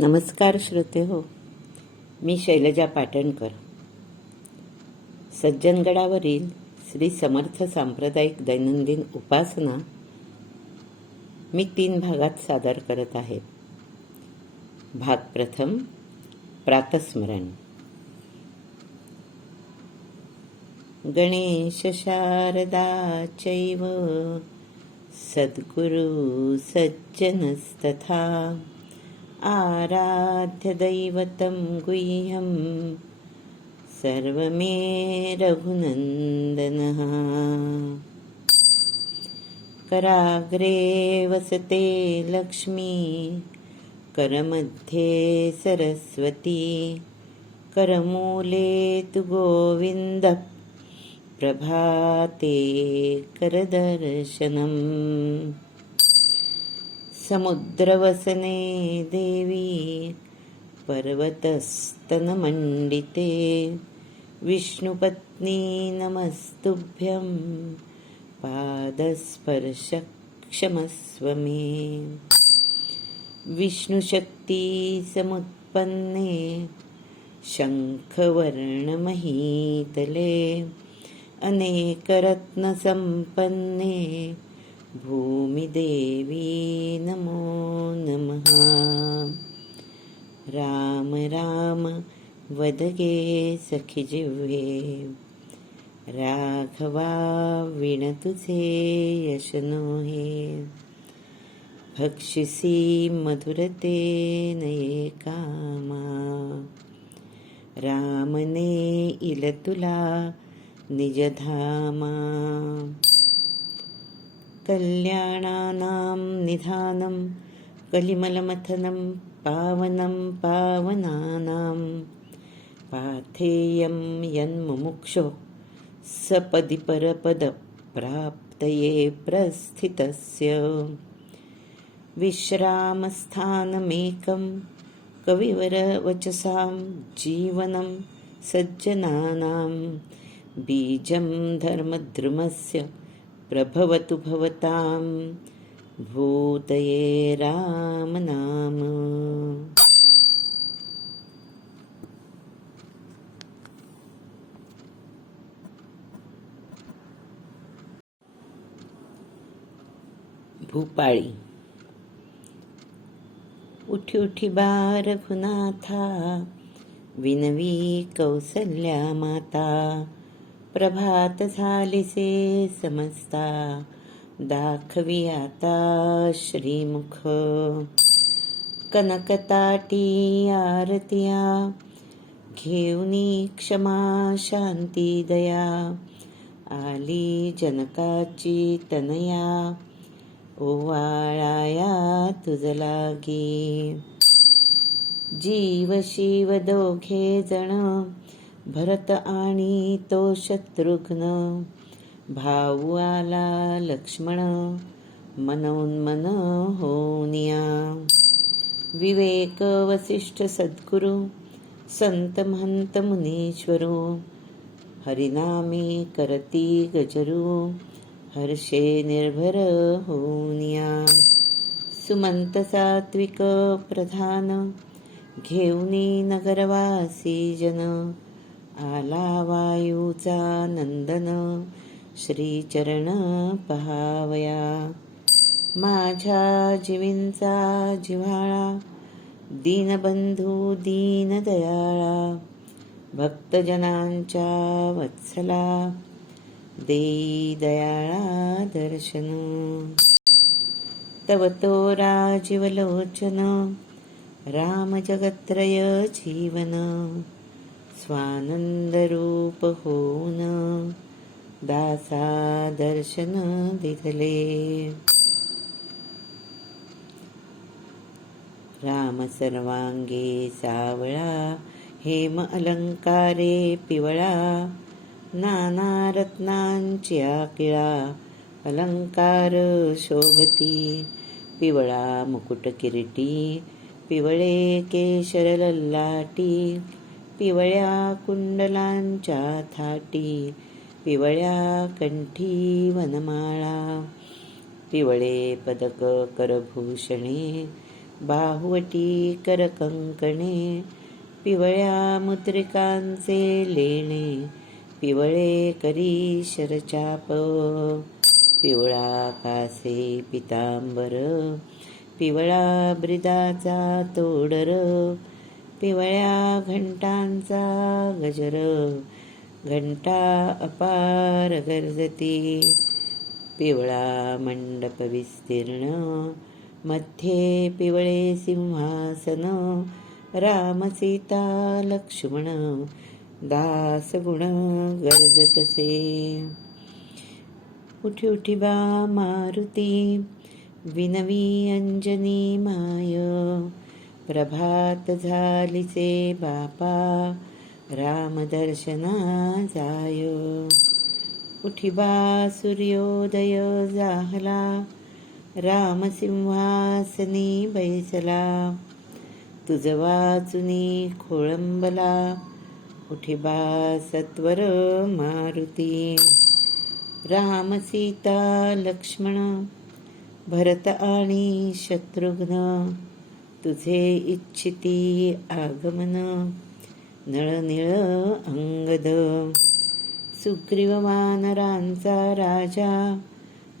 नमस्कार श्रोते हो मी शैलजा पाटणकर. सज्जनगडावरील श्री समर्थ सांप्रदायिक दैनंदिन उपासना मी तीन भागात सादर करत आहे. भाग प्रथम प्रातस्मरण. गणेश शारदा चैव सद्गुरु सज्जनस्तथा. आराध्य दैवतं गुह्यं सर्वमे रघुनन्दनः। कराग्रे वसते लक्ष्मी करमध्ये सरस्वती करमूले तु गोविन्द प्रभाते करदर्शनम्। समुद्रवसने देवी पर्वतस्तनमण्डिते विष्णुपत्नी नमस्तुभ्यं पादस्पर्शक्षमस्व मे विष्णुशक्तिसमुत्पन्ने शङ्खवर्णमहीतले अनेकरत्नसम्पन्ने भूमिदेवी नमो नमः। राम राम वदगे सखिजिह्वे राघवा विणतुझे यशनो हे भक्षिसी मधुरते नये कामा। रामने इलतुला निजधामा कल्याणानां निधानं कलिमलमथनं पावनं पावनानां। पाथेयं यन्मुमुक्षो सपदि परपदप्राप्तये प्रस्थितस्य। विश्रामस्थानमेकं कविवरवचसां जीवनं सज्जनानां। बीजं धर्मद्रुमस्य प्रभवतु भवतां भूतये रामनाम भूपाळी उठी उठी बा रघुनाथा विनवी कौसल्या माता प्रभात झालिसे समजता दाखवी आता श्रीमुख. कनकताटी आरत्या घेऊनी क्षमा शांती दया. आली जनकाची तनया ओवाळाया तुझ लागी. जीव शिव दोघे जण भरत आणि तो शत्रुघ्न. भाऊ आला लक्ष्मण मनोन्मन होनिया विवेक वसिष्ठ सद्गुरु संत महंत मुनीश्वरू. हरिनामी करती गजरू हर्षे निर्भर होनिया सुमंत सात्विक प्रधान घेऊनी नगरवासी जन. आला वायूचा नंदन श्रीचरण पहावया. माझ्या जीवींचा जिव्हाळा दीनबंधू दीनदयाळा भक्तजनांच्या वत्सला. देई दयाळा दर्शन. तव तो राजीवलोचन राम जगत्रय जीवन. स्वानंदरूप होऊन दासा दर्शन दिधले राम सर्वांगे सावळा हेम अलंकारे पिवळा नाना रत्नांची आकिळा अलंकार शोभती पिवळा मुकुट किरीटी पिवळे केशर लल्लाटी पिवळ्या कुंडलांच्या थाटी पिवळ्या कंठी वनमाळा पिवळे पदक करभूषणे बाहुवटी करकंकणे पिवळ्या मुद्रिकांचे लेणे पिवळे करी शरचाप पिवळा कासे पितांबर पिवळा ब्रिदाचा तोडर पिवळ्या घंटांचा गजर घंटा अपार गरजती. पिवळा मंडप विस्तीर्णमध्ये पिवळे सिंहासन राम सीता लक्ष्मण दास गुण गरजतसे. उठी उठी बा मारुती विनवी अंजनी माय प्रभात झालीचे बापा रामदर्शना जाय. उठी बा सूर्योदय जाहला रामसिंहासनी बैसला. तुझ वाचुनी खोळंबला उठी बा सत्वर मारुती. राम सीता लक्ष्मण भरत आणि शत्रुघ्न. तुझे इच्छिती आगमन नळनिळ अंगद. सुग्रीव वानरांचा राजा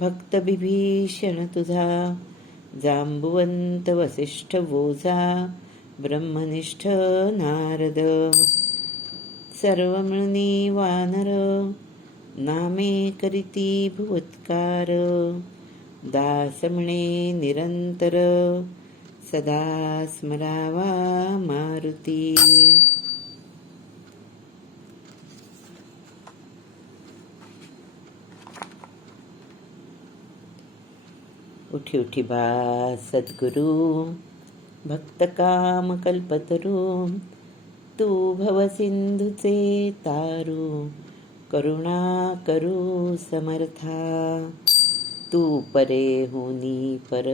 भक्त बिभीषण तुझा. जांबुवंत वसिष्ठ बोजा ब्रह्मनिष्ठ नारद. सर्व मिळूनी वानर नामे करीती भुवत्कार. दास म्हणे निरंतर सदा स्मरावा मारुती. उठी उठी बा सद्गुरु. भक्त काम कल्पतरू. तू भवसिंधूचे तारू. करुणा करू समर्था. तू परे होनी पर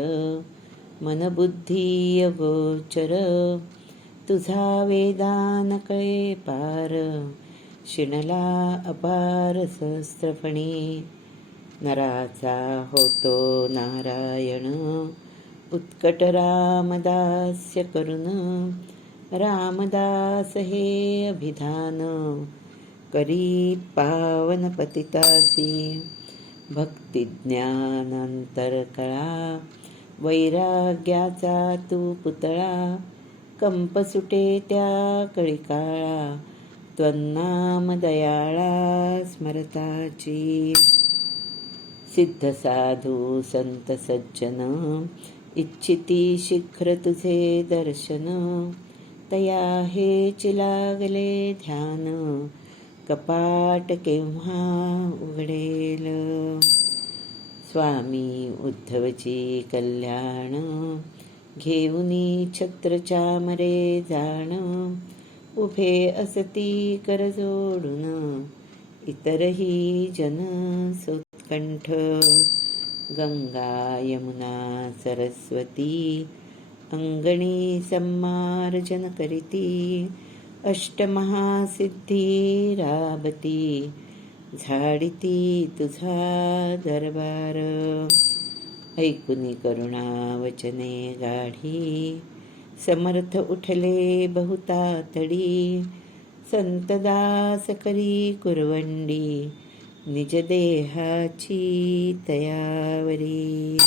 मनबुद्धी गोचर तुझा वेदान कळे पार शिणला अपार सहस्त्रफणी नराचा होतो नारायण उत्कट रामदास्य करुण. रामदास हे अभिधान करी पावन पतितासी. भक्तिज्ञानांतर कळा वैराग्याचा तू पुतळा कंप सुटे त्या कळिकाळा त्वन्नाम दयाळा स्मरताची. सिद्ध साधू संत सज्जन इच्छिती शीघ्र तुझे दर्शन. तया हेच लागले ध्यान कपाट केव्हा उघडेल? स्वामी उद्धवची कल्याण घेऊनी छत्रचामरे जाण. उभे असती कर जोडून इतरही जन सोत्कंठ. गंगा यमुना सरस्वती अंगणी सम्मार्जन करीती अष्टमहासिद्धी राबती. झाडिती तुझा दरबार. ऐकुनी करुणा वचने गाढी. समर्थ उठले बहुतातडी. संतदास करी कुरवंडी. निज देहाची तयावरी.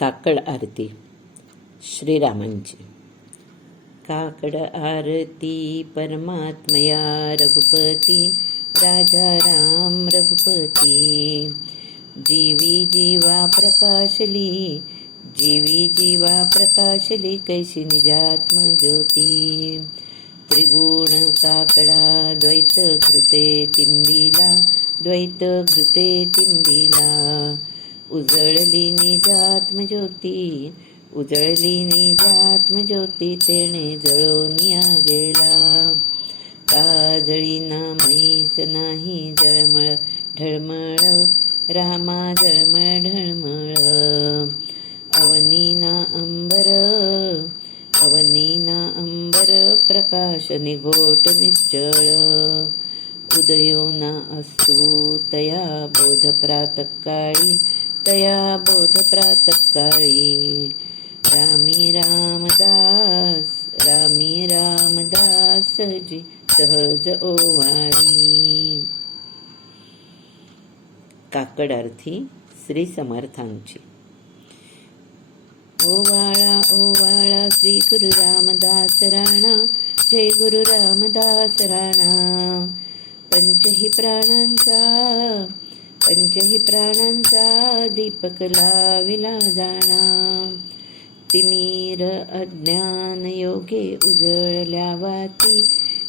काकड आरती श्रीरामांची. काकड आरती परमात्मया रघुपती राजा राम रघुपती. जीवी जीवा प्रकाशली जीवी जीवा प्रकाशली कैसी निजात्म ज्योती. त्रिगुण काकडा द्वैत घृते तिंबिला द्वैत घृते तिंबिला. उजळली निजात्मज्योती उजळली निजात्मज्योती तेणे जळोनिया गेला काजळी ना मैस नाही जळमळ ढळमळ रामा जळमळ ढळमळ. अवनी ना अंबर अवनीना अंबर प्रकाश निघोट निश्चळ. उदयो ना असतो तया बोध प्रातकाळी तया बोध प्रातकाळी रामी रामदास रामी रामदास जी सहज ओवाळी. काकडार्थी श्री समर्थांची. ओवाळा ओवाळा श्री गुरु रामदास राणा जय गुरु रामदास राणा. पंचही प्राणांचा पंचही प्राणांचा दीपक लाविला जाणा तिमीर अज्ञान योगे उजळल्या वाती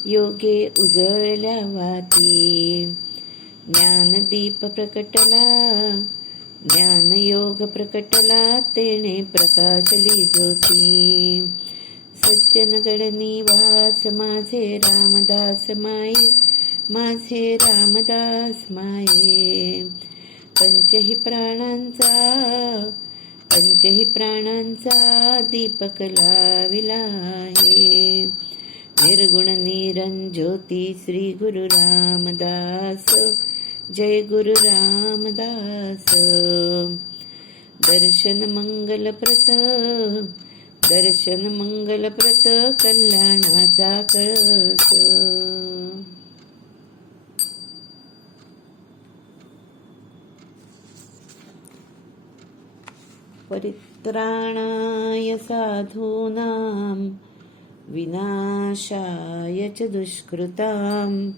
योगे उजळल्या वाती ज्ञानदीप प्रकटला ज्ञानयोग प्रकटला तेने प्रकाशली ज्योती. सज्जनगड निवास माझे रामदास माये माझे रामदास माये पंचही प्राणांचा पंचही प्राणांचा दीपक लाविला आहे. निर्गुण निरंज्योती श्री गुरु रामदास जय गुरु रामदास. दर्शन मंगलप्रत दर्शन मंगलप्रत कल्याणाचा कळस. परित्राणाय साधूनां विनाशाय च दुष्कृतां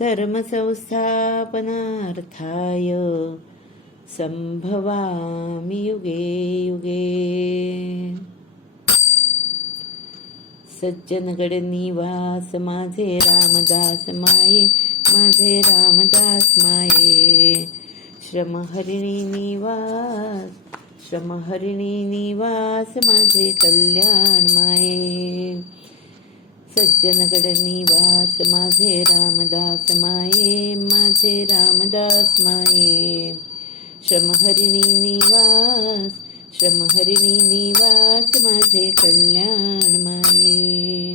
धर्मसंस्थापनार्थाय सम्भवामि युगे युगे। सज्जनगड निवास माझे रामदास माये माझे रामदास माये। श्रमहरिणी निवास श्रमहरिणी निवास माझे कल्याण माये. सज्जनगड निवास माझे रामदास माये माझे रामदास माये. श्रमहरिणी निवास श्रमहरिणी निवास माझे कल्याण माये.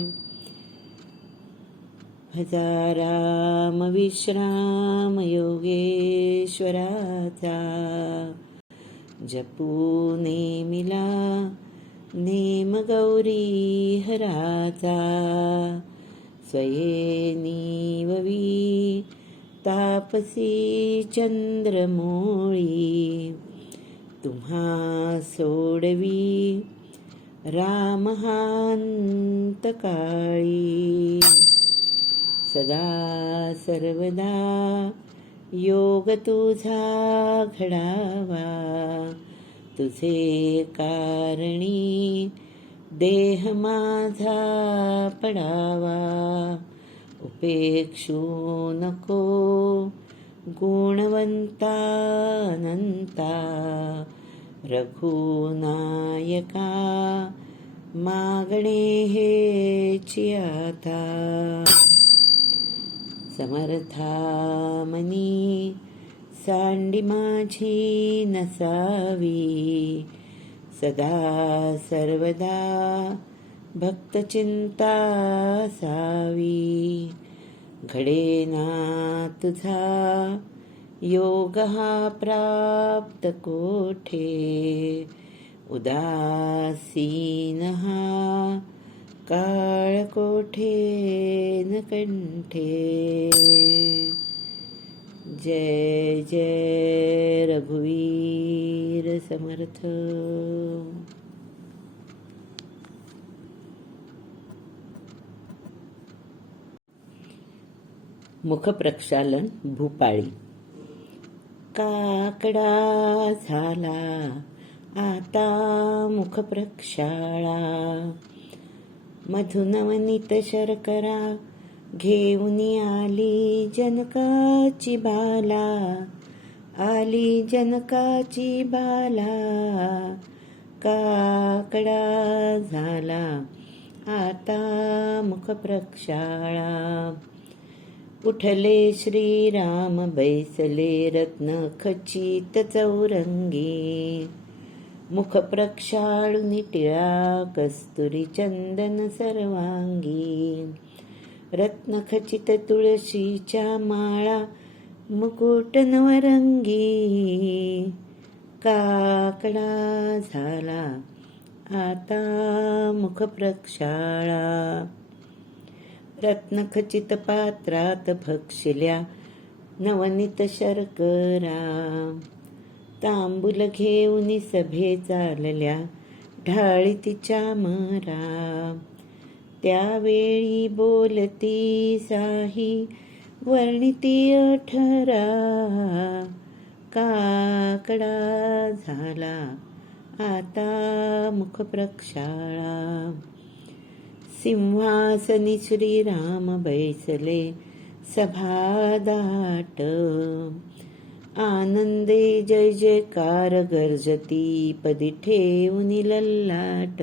हजाराम विश्राम योगेश्वराचा जपू नेमिला नेम गौरी हराचा. स्वये नीववी तापसी चंद्रमोळी. तुम्हा सोडवी रामहांतकाळी सदा सर्वदा योग तुझा घडावा. तुझे कारणी देह माझा पडावा. उपेक्षू नको गुणवंतानंता. रघुनायका मागणे हे चियाता समर्थामनी सांडी माझी नसावी. सदा सर्वदा भक्तचिंता सावी. घडे ना तुझा योग हा प्राप्त कोठे? उदासीन हा काळ कोठे न कंठे? जय जय रघुवीर समर्थ. मुखप्रक्षालन भूपाळी. काकडा झाला आता मुखप्रक्षाळा. मधुनवनीत शर्करा घेऊन आली जनकाची बाला आली जनकाची बाला. काकडा झाला आता मुखप्रक्षाळा. उठले श्रीराम बैसले रत्न खचित चौरंगी. मुख प्रक्षाळुनी टिळा कस्तुरी चंदन सर्वांगी रत्नखचित तुळशीच्या माळा मुकुट नवरंगी काकडा झाला आता मुख प्रक्षाळा रत्नखचित पात्रात भक्षिल्या नवनीत शर्करा। तांबूल घेऊन सभे चालल्या ढाळी तिच्या मरा. त्यावेळी बोलती साही वर्णिती अठरा. काकडा झाला आता मुख प्रक्षाळा सिंहासनी श्रीराम बैसले सभा दाट आनंदे जय जयकार गर्जती पदी ठेवून लल्लाट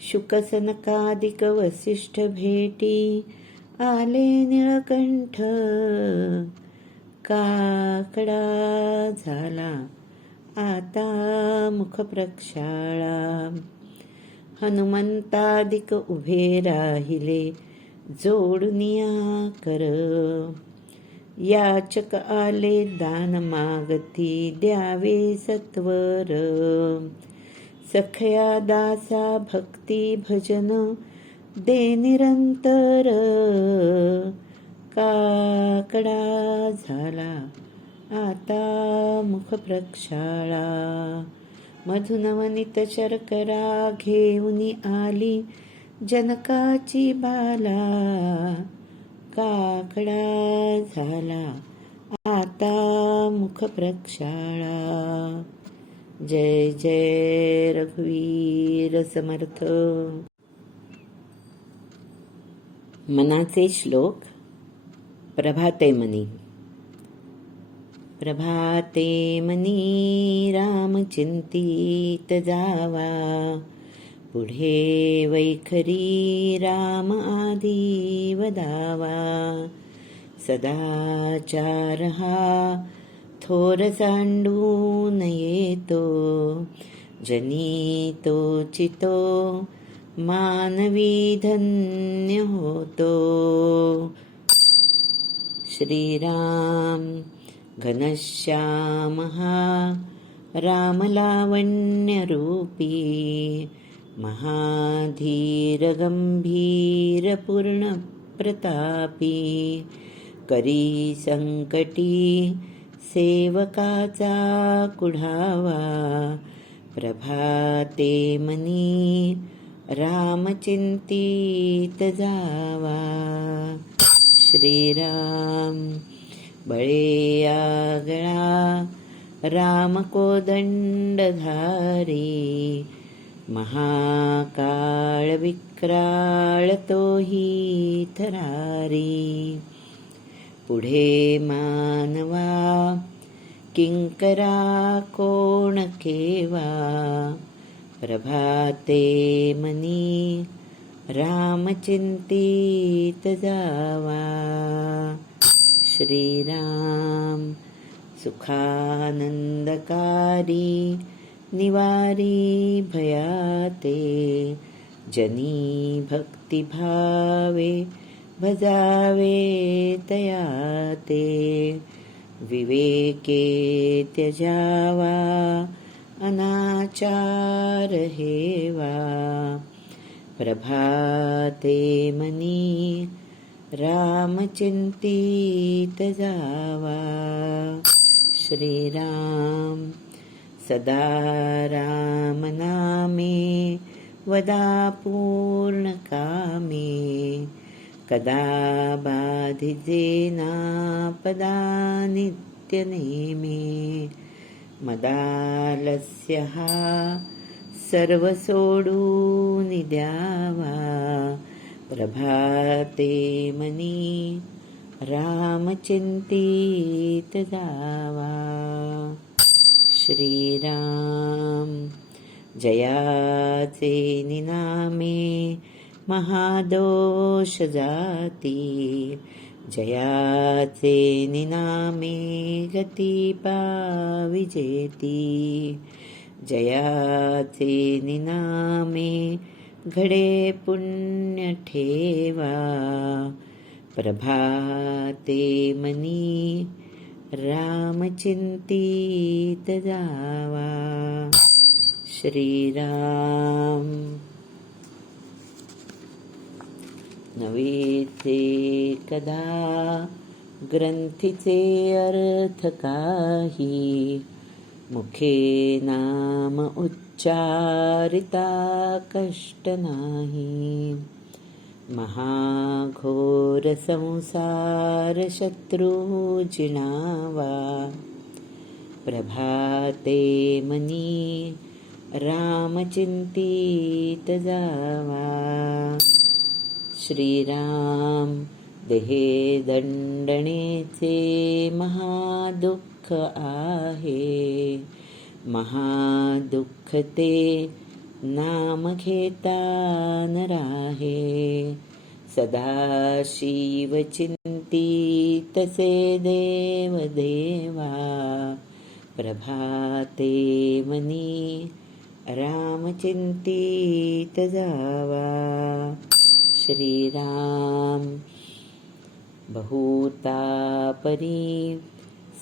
शुकसनकादिक वसिष्ठ भेटी आले निळकंठ। काकडा झाला आता मुख प्रक्षाळा हनुमंतादिक उभे राहिले जोडनिया कर। याचक आले दान मागती द्यावे सत्वर. सखया दासा भक्ती भजन दे निरंतर. काकडा झाला आता मुख प्रक्षाळा मधुनवनित शर्करा घेऊन आली जनकाची बाला. काकडा झाला. आता मुख प्रक्षाळा जय जय रघुवीर समर्थ. मनाचे श्लोक प्रभाते मनी. प्रभाते मनी रामचिंतित जावा. पुढे वैखरी राम आदी वदावा सदाचार हा थोर सांडून येतो. जनी तो चितो मानवी धन्य होतो. श्रीराम घनश्याम हा रामलावण्यरूपी. महाधीरगम्भीरपूर्णप्रतापी प्रतापी करी संकटी सेवकाचा कुढावा प्रभाते मनी रामचिंतित जावा. श्रीराम बळे आगळा राम महाकाळ विक्राळ तोही थरारी. पुढे मानवा किंकरा कोण केवा? प्रभाते मनी रामचिंतित जावा. श्रीराम सुखानंदकारी निवारी भयाते जनी भक्तिभावे भजावे तयाते विवेके त्यजावा अनाचार हेवा प्रभाते मनी रामचिंतित जावा। श्रीराम सदा रामनामे वदा पूर्णकामे। कदा बाधिजेनापदा नित्यनेमे। मदालस्यः सर्वसोडूनि द्यावा प्रभाते मनी रामचिन्ति ददा वा श्रीराम। जयाचे निनामे महादोष जाती जयाचे निनामे गती पाविजेती जयाचे निनामे घडे पुण्य ठेवा प्रभाते मनी रामचिंतीत जावा। श्रीराम। नवे ते कदा ग्रंथीचे अर्थ काही? मुखे नाम उच्चारिता कष्ट नाही। महाघोर संसार शत्रू जिणावा प्रभाते मनी रामचिंतीत जावा. श्रीराम देहे दंडणेचे महादुःख आहे. महादुःख ते नाम घेता न राहे सदा शिव चिंतीतसे देव देवा प्रभाते मनी रामचिंतीत जावा श्रीराम बहुतापरी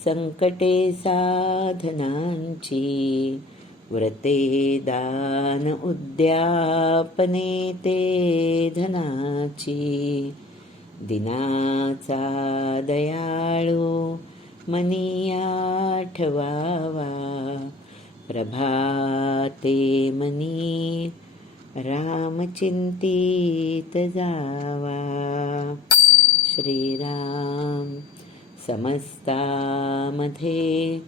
संकटे साधनांची। व्रते दान उद्यापने ते धनाची. दिनाचा दयाळू मनी आठवावा प्रभाते मनी रामचिंतीत जावा. श्रीराम समस्तामध्ये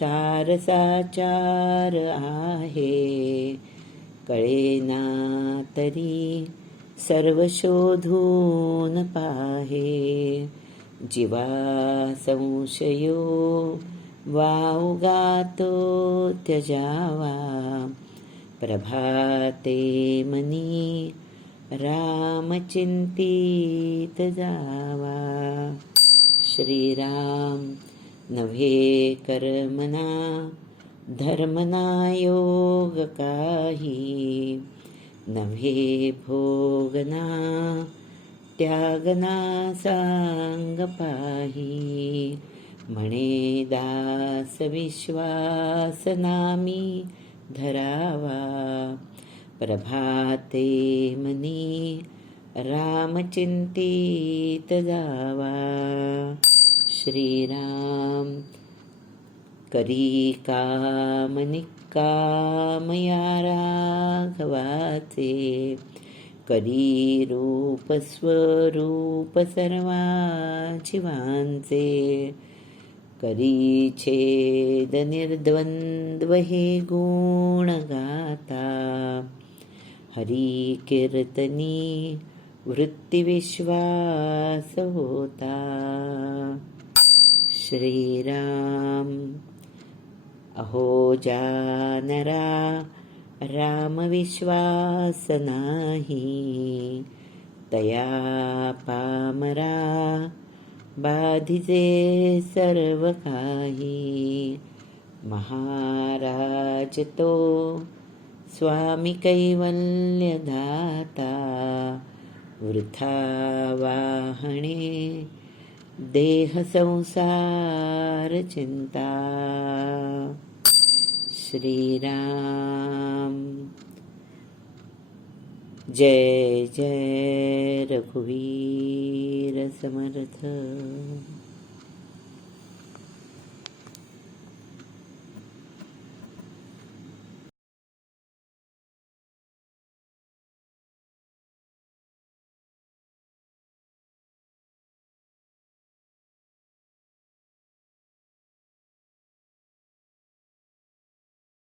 सारसाचार आहे. कळेना तरी सर्व शोधून पाहे. जीवा संशयो वावगातो त्यजावा. प्रभाते मनी रामचिंतीत जावा. श्रीराम नव्हे कर्मना धर्मना योग काही. नव्हे भोगना त्यागना सांग पाही. म्हणे दास विश्वास नामी धरावा. प्रभाते मनी रामचिंतीत जावा. श्रीराम। करी काम निकामया राघवाचे। करी रूप स्वरूप सर्वा जीवांचे। करी छेद निर्द्वंद्व हे गुण गाता। हरी कीर्तनी वृत्तिविश्वास होता। श्रीराम। अहो जानरा रामविश्वास नाही। तया पामरा बाधिजे सर्व काही। महाराज तो स्वामी कैवल्यदाता वृथा वाहणे देह संसार चिंता। श्रीराम। जय जय रघुवीर समर्थ।